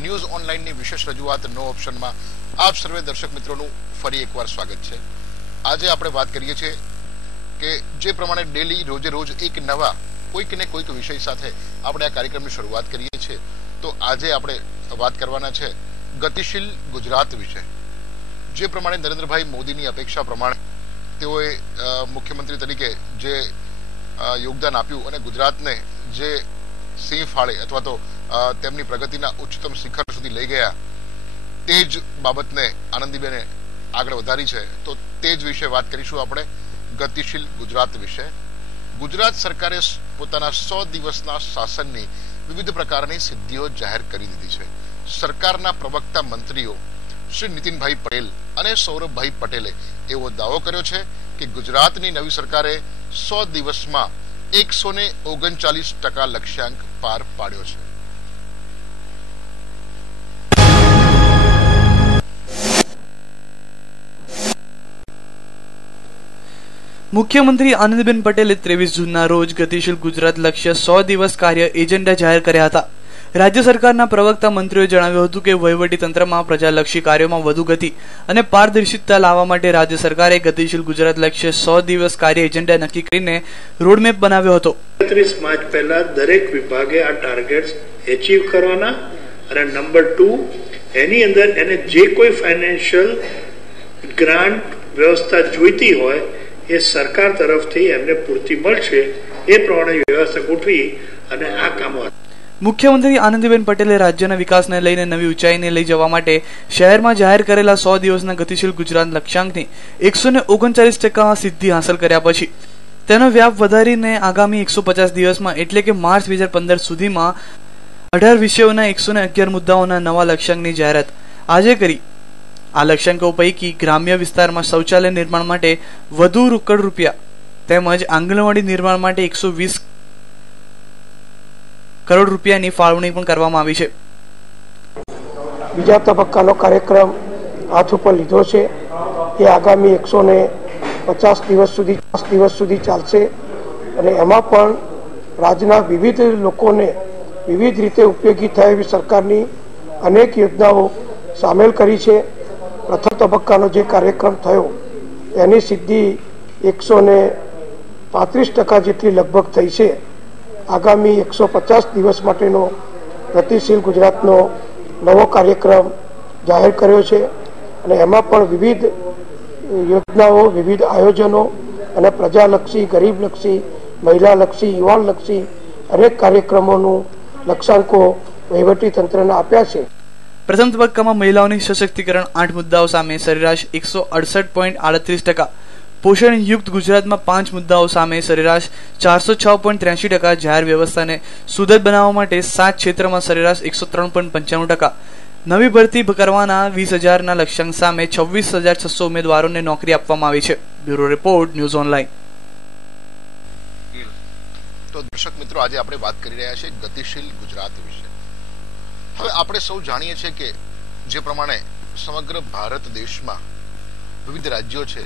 News ઓનલાઈનની વિશેષ રજૂઆત નો ઓપ્શનમાં આપ સર્વે દર્શક મિત્રોનું ફરી એકવાર સ્વાગત છે। આજે આપણે વાત કરીએ છીએ કે જે પ્રમાણે ડેલી રોજે રોજ એક નવા કોઈક ને કોઈક વિષય સાથે આપણે આ કાર્યક્રમની શરૂઆત કરીએ છીએ, તો આજે આપણે વાત કરવાના છે ગતિશીલ ગુજરાત વિશે। જે પ્રમાણે નરેન્દ્રભાઈ મોદીની અપેક્ષા પ્રમાણે તેઓએ મુખ્યમંત્રી તરીકે જે યોગદાન આપ્યું અને ગુજરાતને જે સિંહ ફાળે અથવા તો તેમની પ્રગતિના ઉચ્ચતમ શિખર સુધી લઈ ગયા, તે જ બાબતને આનંદીબેને આગળ વધારી છે। તો તે જ વિશે વાત કરીશું આપણે ગતિશીલ ગુજરાત વિશે। ગુજરાત સરકારે પોતાના 100 દિવસના શાસનની વિવિધ પ્રકારની સિદ્ધિઓ જાહેર કરી દીધી છે। સરકારના પ્રવક્તા મંત્રીઓ શ્રી નીતિનભાઈ પટેલ અને સૌરભભાઈ પટેલે એવો દાવો કર્યો છે કે ગુજરાતની નવી સરકારે 100 દિવસમાં 139% લક્ષ્યાંક પાર પાડ્યો છે। મુખ્યમંત્રી આનંદીબેન પટેલે 23 જૂનના રોજ ગતિશીલ ગુજરાત લક્ષ્ય 100 દિવસ કાર્ય એજન્ડા જાહેર કર્યા હતા। રાજ્ય સરકારના પ્રવક્તા મંત્રીઓએ જણાવ્યું હતું કે વહીવટી તંત્રમાં પ્રજાલક્ષી કાર્યોમાં વધુ ગતિ અને પારદર્શિતા લાવવા માટે રાજ્ય સરકારે ગતિશીલ ગુજરાત લક્ષ્ય 100 દિવસ કાર્ય એજન્ડા નક્કી કરીને રોડમેપ બનાવ્યો હતો। 31 માર્ચ પહેલા દરેક વિભાગે આ ટાર્ગેટ્સ એચીવ કરવાના અને નંબર 2 એની અંદર એને જે કોઈ ફાઇનાન્શિયલ ગ્રાન્ટ વ્યવસ્થા જોઈતી હોય એ સરકાર તરફથી એમને પૂરતી મળશે એ પ્રમાણે વ્યવસ્થા ગોઠવી અને આ કામો। મુખ્યમંત્રી આનંદીબેન પટેલે રાજ્યના વિકાસને લઈને નવી ઊંચાઈને લઈ જવા માટે શહેરમાં જાહેર કરેલા 100 દિવસના ગતિશીલ ગુજરાત લક્ષ્યાંકની 139% સિદ્ધિ હાંસલ કર્યા પછી તેનો વ્યાપ વધારીને આગામી 150 દિવસમાં એટલે કે માર્ચ 2015 સુધીમાં 18 વિષયોના 111 મુદ્દાઓના નવા લક્ષ્યાંકની જાહેરાત આજે કરી। આ લક્ષ્યાંકો પૈકી ગ્રામ્ય વિસ્તારમાં શૌચાલય નિર્માણ માટે વધુ રોકડ રૂપિયા તેમજ આંગણવાડી નિર્માણ માટે 120 કરોડ રૂપિયાની ફાળવણી પણ કરવામાં આવી છે। બીજા તબક્કાનો કાર્યક્રમ હાથ ઉપર લીધો છે, એ આગામી 150 દિવસ સુધી ચાલશે અને એમાં પણ રાજ્યના વિવિધ લોકોને વિવિધ રીતે ઉપયોગી થાય એવી સરકારની અનેક યોજનાઓ સામેલ કરી છે। પ્રથમ તબક્કાનો જે કાર્યક્રમ થયો એની સિદ્ધિ 135% જેટલી લગભગ થઈ છે। આગામી 150 દિવસ માટેનો ગતિશીલ ગુજરાતનો નવો કાર્યક્રમ જાહેર કર્યો છે અને એમાં પણ વિવિધ યોજનાઓ, વિવિધ આયોજનો અને પ્રજાલક્ષી, ગરીબલક્ષી, મહિલાલક્ષી, યુવાનલક્ષી અનેક કાર્યક્રમોનું લક્ષ્યાંકો વહીવટી તંત્રને આપ્યા છે। પ્રથમ તબક્કામાં મહિલાઓની સશક્તિકરણ 8 મુદ્દાઓ સામે સરેરાશ 168.38%, પોષણ યુક્ત ગુજરાતમાં 5 મુદ્દાઓ સામે સરેરાશ 406.83%, જાહેર વ્યવસ્થાને સુદૃઢ બનાવવા માટે 7 ક્ષેત્રમાં સરેરાશ 103.95%, નવી ભરતી કરવાના 20,000ના લક્ષ્યાંક સામે 26,600 ઉમેદવારોને નોકરી આપવામાં આવી છે। Bureau report, news online. તો દર્શક મિત્રો, આજે આપણે વાત કરી રહ્યા છીએ ગતિશીલ ગુજરાત વિશે। હવે આપણે સૌ જાણીએ છીએ કે જે પ્રમાણે સમગ્ર ભારત દેશમાં વિવિધ રાજ્યો છે,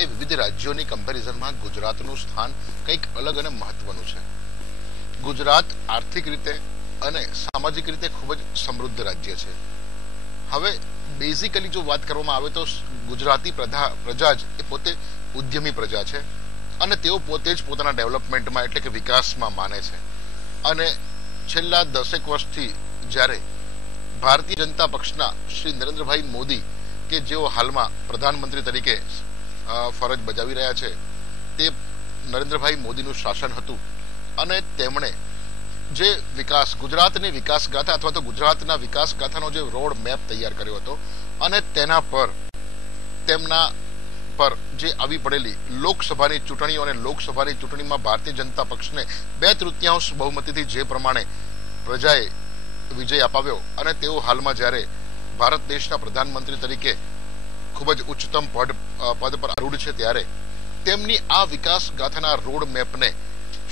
એ વિવિધ રાજ્યોની કમ્પેરિઝનમાં ગુજરાતનું સ્થાન કંઈક અલગ અને મહત્વનું છે। ગુજરાત આર્થિક રીતે અને સામાજિક રીતે ખૂબ જ સમૃદ્ધ રાજ્ય છે। હવે બેઝિકલી જો વાત કરવામાં આવે તો ગુજરાતી પ્રજા જ એ પોતે ઉદ્યમી પ્રજા છે અને તેઓ પોતે જ પોતાના ડેવલપમેન્ટમાં એટલે કે વિકાસમાં માને છે। અને છેલ્લા 10 વર્ષથી જ્યારે ભારતીય જનતા પક્ષના શ્રી નરેન્દ્રભાઈ મોદી કે જેઓ હાલમાં પ્રધાનમંત્રી તરીકે ફરજ બજાવી રહ્યા છે, તે નરેન્દ્રભાઈ મોદીનું શાસન હતું અને તેમણે જે વિકાસ, ગુજરાતની વિકાસ ગાથા અથવા તો ગુજરાતના વિકાસ ગાથાનો જે રોડ મેપ તૈયાર કર્યો હતો અને તેના પર તેમના પર જે આવી પડેલી લોકસભાની ચૂંટણીઓ અને લોકસભાની ચૂંટણીમાં ભારતીય જનતા પક્ષને 2/3 બહુમતીથી જે પ્રમાણે પ્રજાએ વિજય અપાવ્યો અને તેઓ હાલમાં જ્યારે ભારત દેશના પ્રધાનમંત્રી તરીકે ખૂબ જ ઉચ્ચતમ પદ પર આરૂઢ છે, ત્યારે તેમની આ વિકાસ ગાથાના રોડ મેપને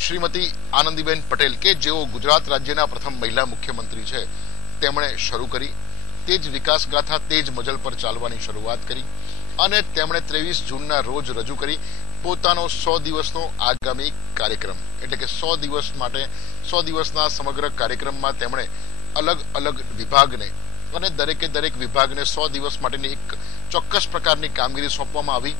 શ્રીમતી આનંદીબેન પટેલ કે જેઓ ગુજરાત રાજ્યના પ્રથમ મહિલા મુખ્યમંત્રી છે, તેમણે શરૂ કરી। તે જ વિકાસ ગાથા તે જ મજલ પર ચાલવાની શરૂઆત કરી અને તેમણે 23 જૂનના રોજ રજૂ કરી પોતાનો 100 દિવસનો આગામી કાર્યક્રમ, એટલે કે 100 દિવસ માટે 100 દિવસના સમગ્ર કાર્યક્રમમાં તેમણે અલગ અલગ વિભાગને અને દરેક વિભાગને 100 દિવસ માટેની એક ચોક્કસ પ્રકારની કામગીરી સોંપવામાં આવી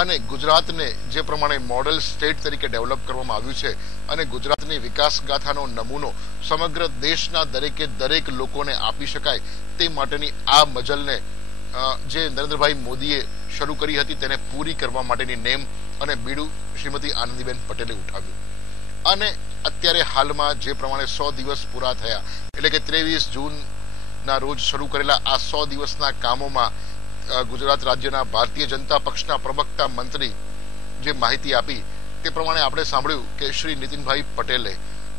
અને ગુજરાતને જે પ્રમાણે મોડેલ સ્ટેટ તરીકે ડેવલપ કરવામાં આવ્યું છે અને ગુજરાતની વિકાસ ગાથાનો નમૂનો સમગ્ર દેશના દરેક લોકોને આપી શકાય તે માટેની આ મજલને જે નરેન્દ્રભાઈ મોદીએ શરૂ કરી હતી તેને પૂરી કરવા માટેની નેમ અને બીડું શ્રીમતી આનંદીબેન પટેલે ઉઠાવ્યું અને અત્યારે હાલમાં જે પ્રમાણે 100 દિવસ પૂરા થયા એટલે કે 23 જૂનના રોજ શરૂ કરેલા આ 100 દિવસના કામોમાં ગુજરાત રાજ્યના ભારતીય જનતા પક્ષના પ્રવક્તા મંત્રી જે માહિતી આપી તે પ્રમાણે આપણે સાંભળ્યું કે શ્રી નીતિનભાઈ પટેલે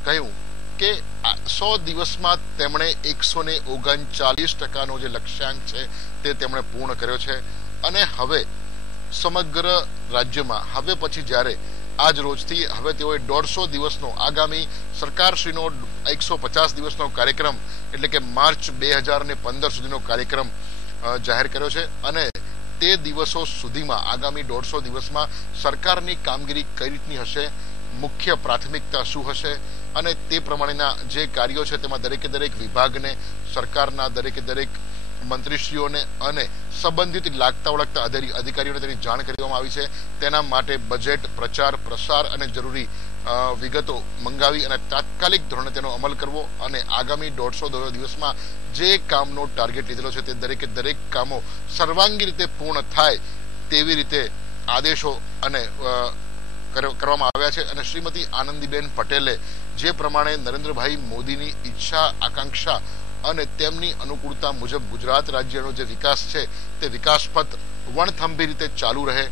કહ્યું કે 100 દિવસમાં તેમણે 139% જે લક્ષ્યાંક છે તે તેમણે પૂર્ણ કર્યો છે અને હવે સમગ્ર રાજ્યમાં હવે પછી જ્યારે આજ રોજથી હવે તેઓએ 150 દિવસનો આગામી સરકારશ્રીનો 150 દિવસનો કાર્યક્રમ એટલે કે માર્ચ 2015 સુધીનો કાર્યક્રમ જાહેર કર્યો છે અને તે દિવસો સુધીમાં આગામી 150 દિવસમાં સરકારની કામગીરી કઈ રીતની હશે, મુખ્ય પ્રાથમિકતા શું હશે અને તે પ્રમાણેના જે કાર્યો છે તેમાં દરેક વિભાગને સરકારના દરેક મંત્રીશ્રીઓને અને સંબંધિત લાગતા વળગતા અધિકારીઓને તેની જાણ કરવામાં આવી છે. તેના માટે બજેટ પ્રચાર પ્રસાર અને જરૂરી વિગતો મંગાવી અને તાત્કાલિક ધોરણે તેનો અમલ કરવો અને આગામી 150 દિવસમાં જે કામનો ટાર્ગેટ લીધેલો છે તે દરેક કામો સર્વાંગી રીતે પૂર્ણ થાય તેવી રીતે આદેશો અને કરવામાં આવ્યા છે અને શ્રીમતી આનંદીબેન પટેલે જે પ્રમાણે નરેન્દ્રભાઈ મોદીની ઈચ્છા આકાંક્ષા અને તેમની અનુકૂળતા મુજબ ગુજરાત રાજ્યનો જે વિકાસ છે તે વિકાસ પથ વણથંભી રીતે ચાલુ રહે,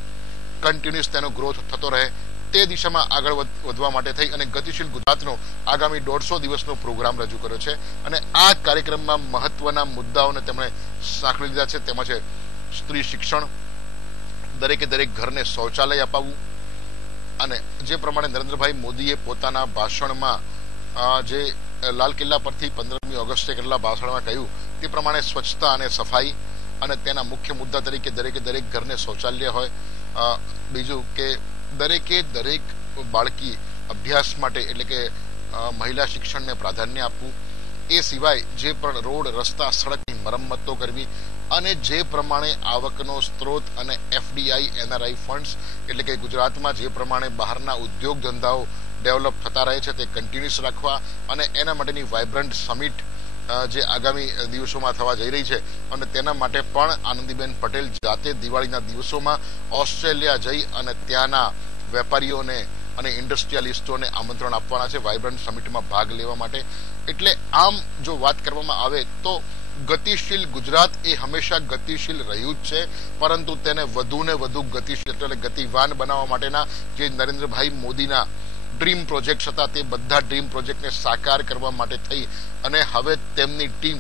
કન્ટિન્યુઅસ તેનો ગ્રોથ થતો રહે તે દિશામાં આગળ વધવા માટે થઈ અને ગતિશીલ ગુજરાતનો આગામી 150 દિવસનો પ્રોગ્રામ રજૂ કર્યો છે અને આ કાર્યક્રમમાં મહત્વના મુદ્દાઓને તેમણે સાંકળી લીધા છે. તેમાં છે સ્ત્રી શિક્ષણ, દરેક ઘરને શૌચાલય અપાવવું અને જે પ્રમાણે નરેન્દ્રભાઈ મોદીએ પોતાના ભાષણમાં જે લાલ કિલ્લા પરથી 15મી ઓગસ્ટે કરેલા ભાષણમાં કહ્યું તે પ્રમાણે સ્વચ્છતા અને સફાઈ અને તેના મુખ્ય મુદ્દા તરીકે દરેક ઘરને શૌચાલય હોય. બીજું કે દરેક બાળકી અભ્યાસ માટે એટલે કે મહિલા શિક્ષણને પ્રાધાન્ય આપવું. એ સિવાય જે પણ રોડ રસ્તા સડકની મરમ્મતો કરવી અને જે પ્રમાણે આવકનો સ્ત્રોત અને FDI NRI ફંડ્સ એટલે કે ગુજરાતમાં જે પ્રમાણે બહારના ઉદ્યોગ ધંધાઓ ડેવલપ થતા રહે છે તે કન્ટિન્યુઅસ રાખવા અને એના માટેની વાઇબ્રન્ટ સમિટ જે આગામી દિવસોમાં થવા જઈ રહી છે અને તેના માટે પણ આનંદીબેન પટેલ જાતે દિવાળીના દિવસોમાં ઓસ્ટ્રેલિયા જઈ અને ત્યાંના વેપારીઓને અને ઇન્ડસ્ટ્રીયાલિસ્ટોને આમંત્રણ આપવાના છે વાઇબ્રન્ટ સમિટમાં ભાગ લેવા માટે. એટલે આમ જો વાત કરવામાં આવે તો ગતિશીલ ગુજરાત એ હંમેશા ગતિશીલ રહ્યું જ છે પરંતુ તેને વધુ ને વધુ ગતિશીલ એટલે ગતિવાન બનાવવા માટેના જે નરેન્દ્રભાઈ મોદીના ડ્રીમ પ્રોજેક્ટ હતા તે બધા ડ્રીમ પ્રોજેક્ટને સાકાર કરવા માટે થઈ અને હવે તેમની ટીમ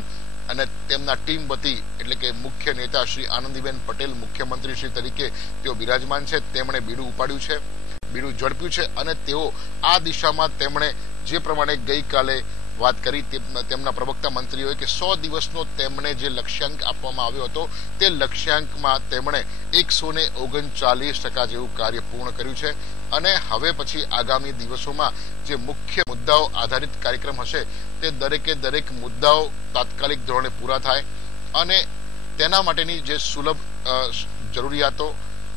અને તેમના ટીમ વતી એટલે કે મુખ્ય નેતા શ્રી આનંદીબેન પટેલ મુખ્યમંત્રી શ્રી તરીકે તેઓ બિરાજમાન છે. તેમણે બીડું ઉપાડ્યું છે, બીડું ઝડપ્યું છે અને તેઓ આ દિશામાં તેમણે જે પ્રમાણે ગઈકાલે વાત કરી તેમના પ્રવક્તા મંત્રીઓએ કે 100 દિવસનો તેમને જે લક્ષ્યાંક આપવામાં આવ્યો હતો તે લક્ષ્યાંકમાં તેમણે 139% જેવું કાર્ય પૂર્ણ કર્યું છે અને હવે પછી આગામી દિવસોમાં જે મુખ્ય મુદ્દાઓ આધારિત કાર્યક્રમ હશે તે દરેક મુદ્દાઓ તાત્કાલિક ધોરણે પૂરા થાય અને તેના માટેની જે સુલભ જરૂરિયાતો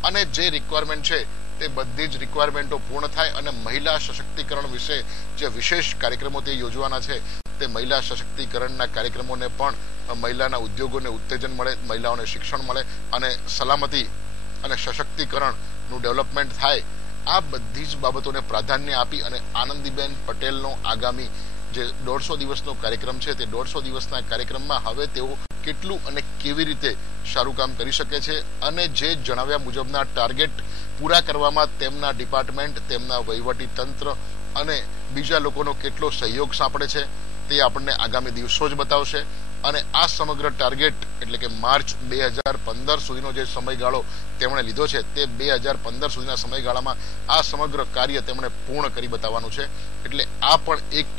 અને જે રિક્વાયરમેન્ટ છે તે બધી જ રિક્વાયરમેન્ટો પૂર્ણ થાય અને મહિલા સશક્તિકરણ વિશે જે વિશેષ કાર્યક્રમો તે યોજવાના છે તે મહિલા સશક્તિકરણના કાર્યક્રમોને પણ મહિલાના ઉદ્યોગોને ઉત્તેજન મળે, મહિલાઓને શિક્ષણ મળે અને સલામતી અને સશક્તિકરણનું ડેવલપમેન્ટ થાય. આ બધી જ બાબતોને પ્રાધાન્ય આપી અને આનંદીબેન પટેલનો આગામી જે 150 દિવસનો કાર્યક્રમ છે તે 150 દિવસના કાર્યક્રમમાં હવે તેઓ કેટલું અને કેવી રીતે સારું કામ કરી શકે છે અને જે જણાવ્યા મુજબના ટાર્ગેટ પૂરા કરવામાં તેમના ડિપાર્ટમેન્ટ, તેમના વહીવટી તંત્ર અને બીજા લોકોનો કેટલો સહયોગ સાંપડે છે તે આપણને આગામી દિવસો જ બતાવશે અને આ સમગ્ર ટાર્ગેટ એટલે કે માર્ચ 2015 સુધીનો જે સમયગાળો તેમણે લીધો છે તે 2015 સુધીના સમયગાળામાં આ સમગ્ર કાર્ય તેમણે પૂર્ણ કરી બતાવવાનું છે. એટલે આ પણ એક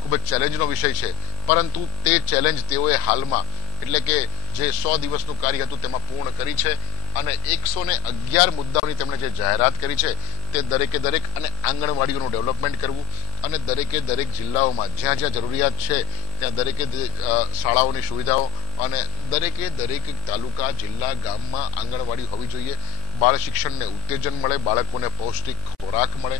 ખૂબ જ ચેલેન્જનો વિષય છે પરંતુ તે ચેલેન્જ તેઓએ હાલમાં એટલે કે જે 100 દિવસનું કાર્ય હતું તેમાં પૂર્ણ કરી છે અને 111 મુદ્દાઓની તેમણે જે જાહેરાત કરી છે તે દરેકે દરેક અને આંગણવાડીઓનું ડેવલપમેન્ટ કરવું અને દરેકે દરેક જિલ્લાઓમાં જ્યાં જ્યાં જરૂરિયાત છે ત્યાં દરેકે શાળાઓની સુવિધાઓ અને દરેકે દરેક તાલુકા જિલ્લા ગામમાં આંગણવાડી હોવી જોઈએ. બાળ શિક્ષણને ઉત્તેજન મળે, બાળકોને પૌષ્ટિક ખોરાક મળે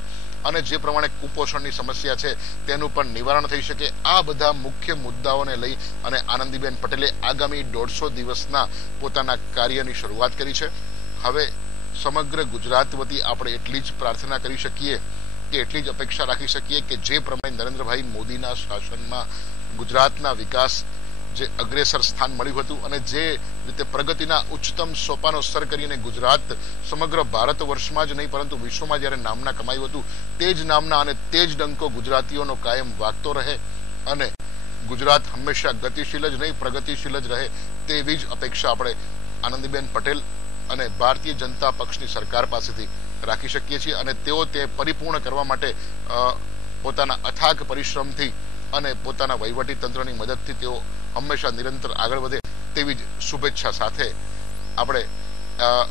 અને જે પ્રમાણે કુપોષણની સમસ્યા છે તેનું પણ નિવારણ થઈ શકે. આ બધા મુખ્ય મુદ્દાઓને લઈ અને આનંદીબેન પટેલે આગામી 150 દિવસના પોતાના કાર્યની શરૂઆત કરી છે. હવે સમગ્ર ગુજરાત વતી આપણે એટલી જ પ્રાર્થના કરી શકીએ કે એટલી જ અપેક્ષા રાખી શકીએ કે જે પ્રમાણે નરેન્દ્રભાઈ મોદીના શાસનમાં ગુજરાતના વિકાસ જે અગ્રેસર સ્થાન મળ્યું હતું અને જે રીતે પ્રગતિના ઉચ્ચતમ સોપાનો સર કરીને ગુજરાત સમગ્ર ભારત વર્ષમાં જ નહીં પરંતુ વિશ્વમાં જ્યારે નામના કમાયું હતું તે જ નામના અને તે જ ડંકો ગુજરાતીઓનો કાયમ વાગતો રહે અને ગુજરાત હંમેશા ગતિશીલ જ નહીં પ્રગતિશીલ જ રહે તેવી જ અપેક્ષા આપણે આનંદીબેન પટેલ અને ભારતીય જનતા પક્ષની સરકાર પાસેથી રાખી શકીએ છીએ અને તેઓ તે પરિપૂર્ણ કરવા માટે પોતાના અથાગ પરિશ્રમથી અને પોતાના વહીવટી તંત્રની મદદથી તેઓ હંમેશા નિરંતર આગળ વધે તેવી જ શુભેચ્છા સાથે આપણે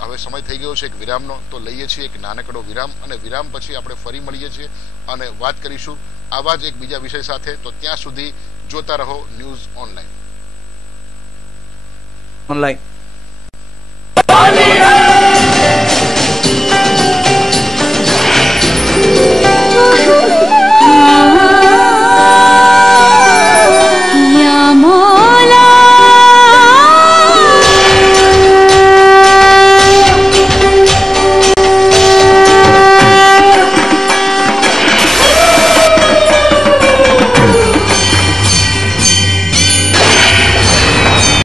હવે સમય થઈ ગયો છે એક વિરામનો, તો લઈએ છીએ એક નાનકડો વિરામ અને વિરામ પછી આપણે ફરી મળીએ છીએ અને વાત કરીશું આવા જ એક બીજા વિષય સાથે. તો ત્યાં સુધી જોતા રહો ન્યૂઝ ઓનલાઈન.